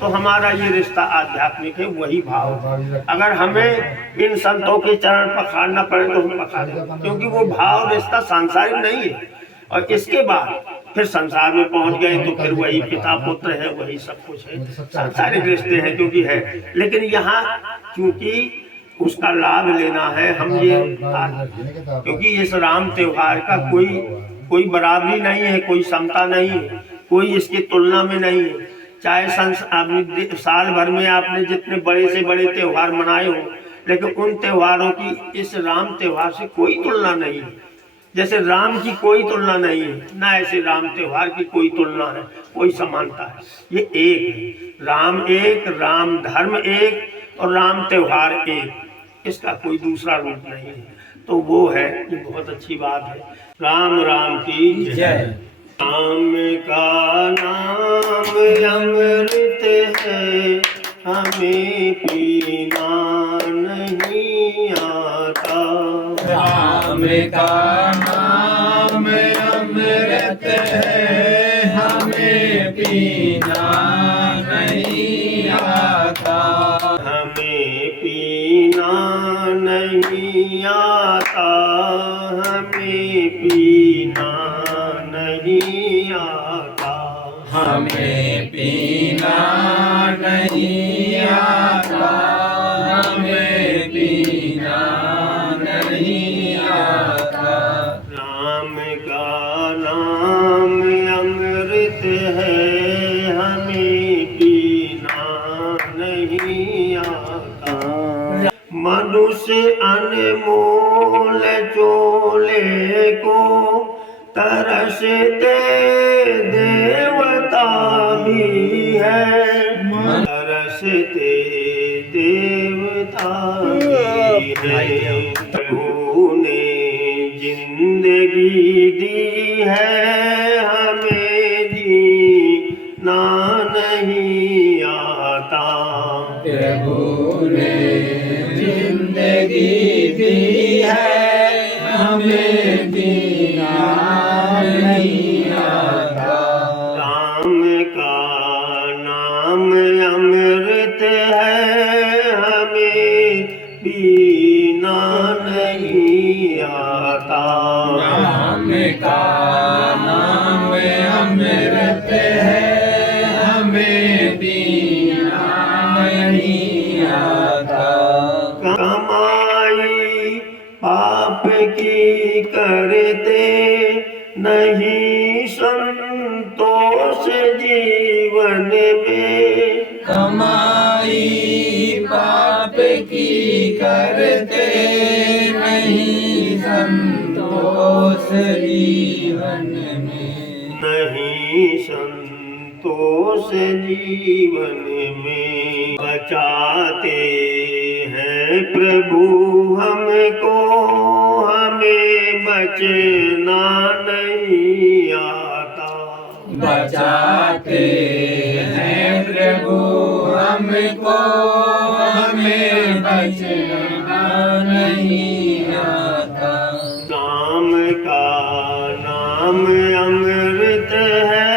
तो हमारा ये रिश्ता आध्यात्मिक है, वही भाव। अगर हमें इन संतों के चरण पखारना पड़े तो हम पखार दें, क्योंकि वो भाव रिश्ता सांसारिक नहीं है। और इसके बाद फिर संसार में पहुंच गए तो फिर वही पिता पुत्र है, वही सब कुछ है, सांसारिक रिश्ते हैं क्योंकि है। लेकिन यहाँ क्योंकि उसका लाभ लेना है हम ये, क्योंकि इस राम त्योहार का कोई बराबरी नहीं है, कोई समता नहीं है, कोई इसकी तुलना में नहीं है। चाहे साल भर में आपने जितने बड़े से बड़े त्योहार मनाए हो, लेकिन उन त्योहारों की इस राम त्योहार से कोई तुलना नहीं है। जैसे राम की कोई तुलना नहीं है, ना ऐसे राम त्योहार की कोई तुलना है, कोई समानता है। ये एक है, राम एक, राम धर्म एक और राम त्योहार एक, इसका कोई दूसरा रूप नहीं है। तो वो है, ये बहुत अच्छी बात है। राम राम की जय। राम का नाम अमृत है, हमें पीना नहीं आता। राम का नाम अमृत है, हमें पीना नहीं आता। हमें पीना नहीं आता, हमें पीना नहीं आता। हमें पीना नहीं आता, हमें पीना नहीं आता। राम का नाम अमृत है, हमें पीना नहीं आता। मनुष्य अनमोल चोले को तरसते देवता भी है, तरसते देवता भी है। प्रभु ने जिंदगी दी है, हमें जीना नहीं आता। प्रभु ने जिंदगी दी है, हमें जीना नहीं आता। राम का नाम अमृत है, हमें पीना नहीं आता। राम का नाम अमृत है, हमें पीना नहीं आता। कमाई पाप की करते नहीं संतोष जीवन में। कमाई पाप की करते नहीं संतोष जीवन में। नहीं संतोष जीवन में। बचाते हैं प्रभु हमको, हमें बचना नहीं आता। बचाते हैं प्रभु हमको, हमें बचना नहीं आता। राम का नाम अमृत है,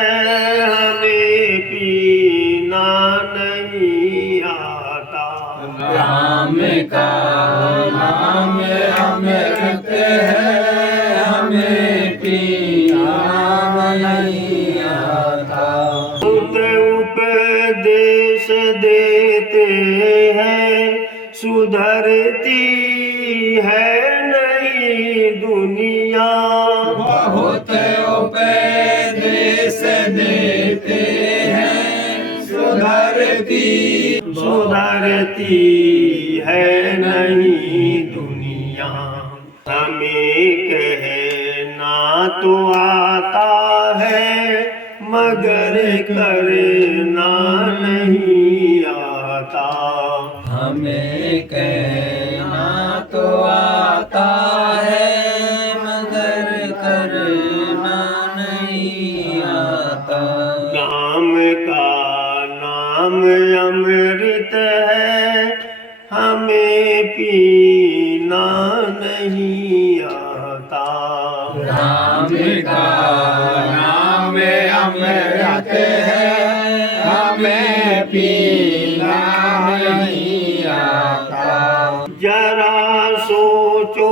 हमें पीना नहीं आता। राम का नाम अमृत है, हमें पीना नहीं आता। उपदेश देते हैं, सुधरती है नई दुनिया। बहुत उपदेश देते हैं, सुधरती है नई दुनिया। हमें कहना तो आता है, मगर करना नहीं आता। हमें कहना तो आता है, मगर करना नहीं आता। राम का नाम अमृत है, हमें पीना नहीं आता। राम का नाम अमृत है, हमें पीना नहीं आता। जरा सोचो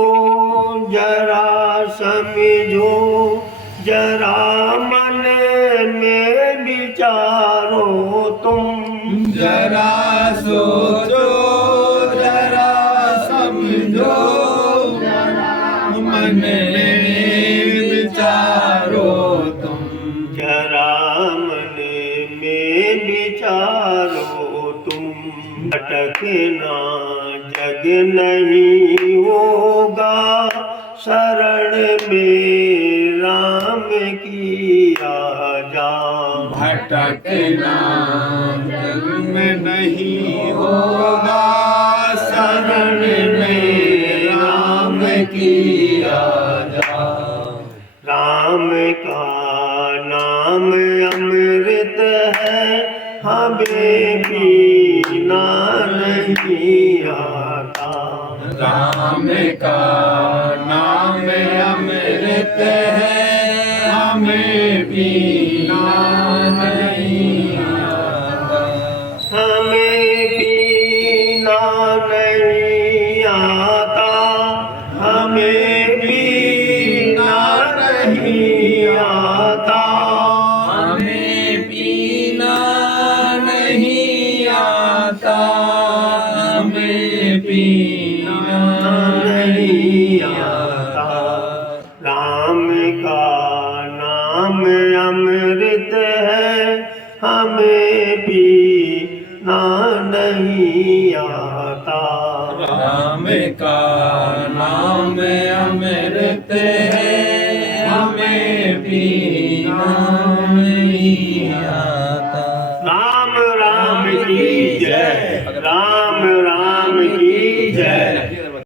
जरा समझो जरा मन में विचारो तुम। जरा सोचो जरा समझो मन में विचारो तुम। जरा मन में विचारो तुम। भटकना जग नहीं होगा शरण में राम की आजा। भटकना जग में नहीं होगा शरण में राम की आजा। राम का नाम अमृत है हमें पीना नहीं आता। राम का नाम अमृत है हमें पीना नहीं आता। हमें पीना नहीं आता। हमें पीना नहीं आता। हमें पीना नहीं आता। हमें पीना नहीं आता। राम का नाम अमृत है हमें पीना नहीं आता। राम का नाम अमृत है हमें पीना नहीं आता। राम राम की जय। राम राम की जय।